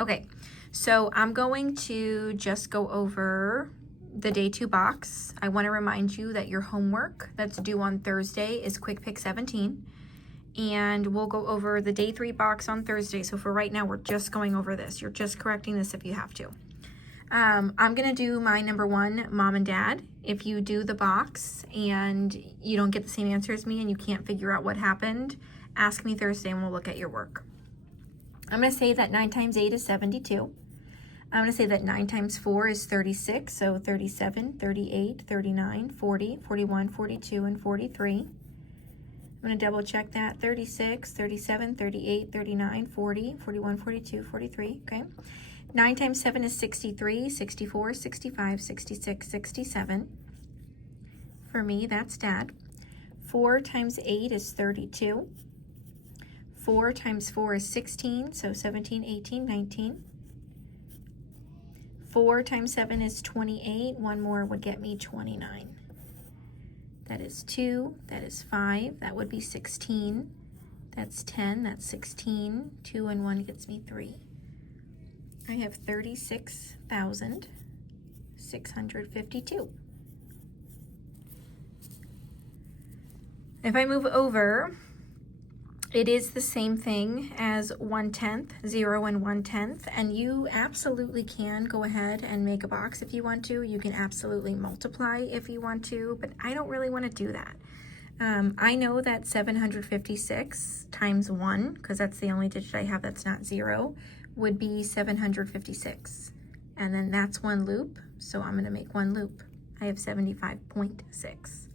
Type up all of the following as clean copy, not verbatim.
Okay, so I'm going to just go over the day 2 box. I want to remind you that your homework that's due on Thursday is Quick Pick 17. And we'll go over the day 3 box on Thursday. So for right now, we're just going over this. You're just correcting this if you have to. I'm gonna do my number 1, mom and dad. If you do the box and you don't get the same answer as me and you can't figure out what happened, ask me Thursday and we'll look at your work. I'm gonna say that 9 times 8 is 72. I'm gonna say that 9 times 4 is 36, so 37, 38, 39, 40, 41, 42, and 43. I'm gonna double check that, 36, 37, 38, 39, 40, 41, 42, 43, okay? 9 times 7 is 63, 64, 65, 66, 67. For me, that's dad. 4 times 8 is 32. 4 times 4 is 16, so 17, 18, 19. 4 times 7 is 28. One more would get me 29. That is 2, that is 5, that would be 16. That's 10, that's 16. 2 and 1 gets me 3. I have 36,652. If I move over, it is the same thing as 1/10, 0 and 1/10, and you absolutely can go ahead and make a box if you want to. You can absolutely multiply if you want to, but I don't really want to do that. I know that 756 times 1, because that's the only digit I have that's not 0, would be 756. And then that's 1 loop, so I'm going to make 1 loop. I have 75.6.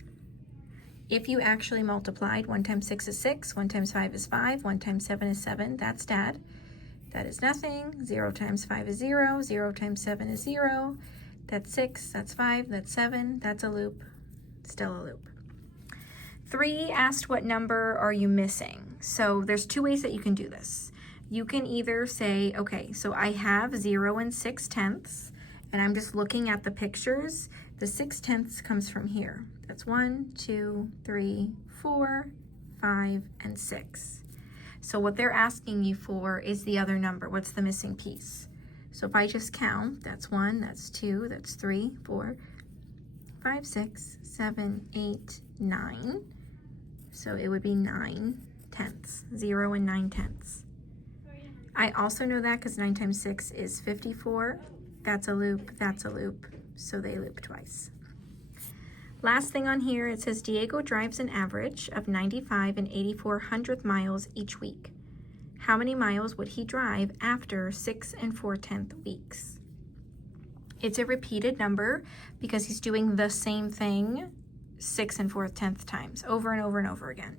If you actually multiplied, 1 times 6 is 6, 1 times 5 is 5, 1 times 7 is 7, that's dad. That is nothing. 0 times 5 is 0, 0 times 7 is 0, that's 6, that's 5, that's 7, that's a loop, still a loop. 3 asked what number are you missing? So there's 2 ways that you can do this. You can either say, okay, so I have 0 and 6/10, and I'm just looking at the pictures. The 6/10 comes from here. That's 1, 2, 3, 4, 5, and 6. So what they're asking you for is the other number. What's the missing piece? So if I just count, that's 1, that's 2, that's 3, 4, 5, 6, 7, 8, 9. So it would be 9/10, 0 and 9/10. I also know that because 9 times 6 is 54. That's a loop, so they loop twice. Last thing on here, it says Diego drives an average of 95 and 84 miles each week. How many miles would he drive after 6 4/10 weeks? It's a repeated number because he's doing the same thing 6 4/10 times, over and over and over again.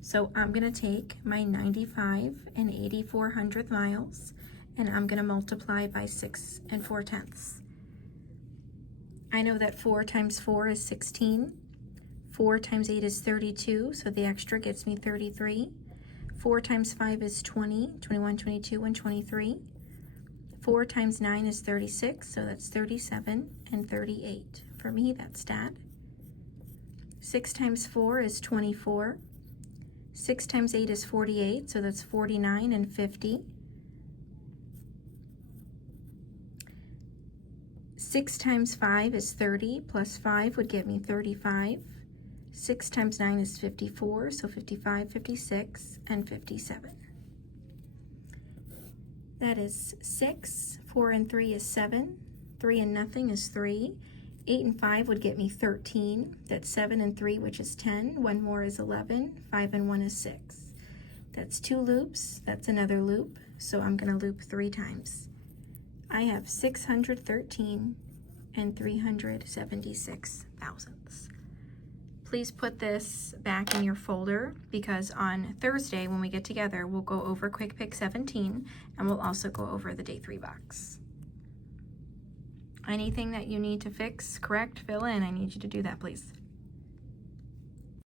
So I'm gonna take my 95 and 84 miles and I'm gonna multiply by 6 4/10. I know that 4 times 4 is 16. 4 times 8 is 32, so the extra gets me 33. 4 times 5 is 20, 21, 22, and 23. 4 times 9 is 36, so that's 37 and 38. For me, that's dad. 6 times 4 is 24. 6 times 8 is 48, so that's 49 and 50. 6 times 5 is 30, plus 5 would get me 35. 6 times 9 is 54, so 55, 56, and 57. That is 6. 4 and 3 is 7. 3 and nothing is 3. 8 and 5 would get me 13. That's 7 and 3, which is 10. 1 more is 11. 5 and 1 is 6. That's 2 loops. That's another loop. So I'm going to loop 3 times. I have 613 and 376 thousandths. Please put this back in your folder because on Thursday when we get together, we'll go over Quick Pick 17 and we'll also go over the day 3 box. Anything that you need to fix, correct, fill in, I need you to do that, please.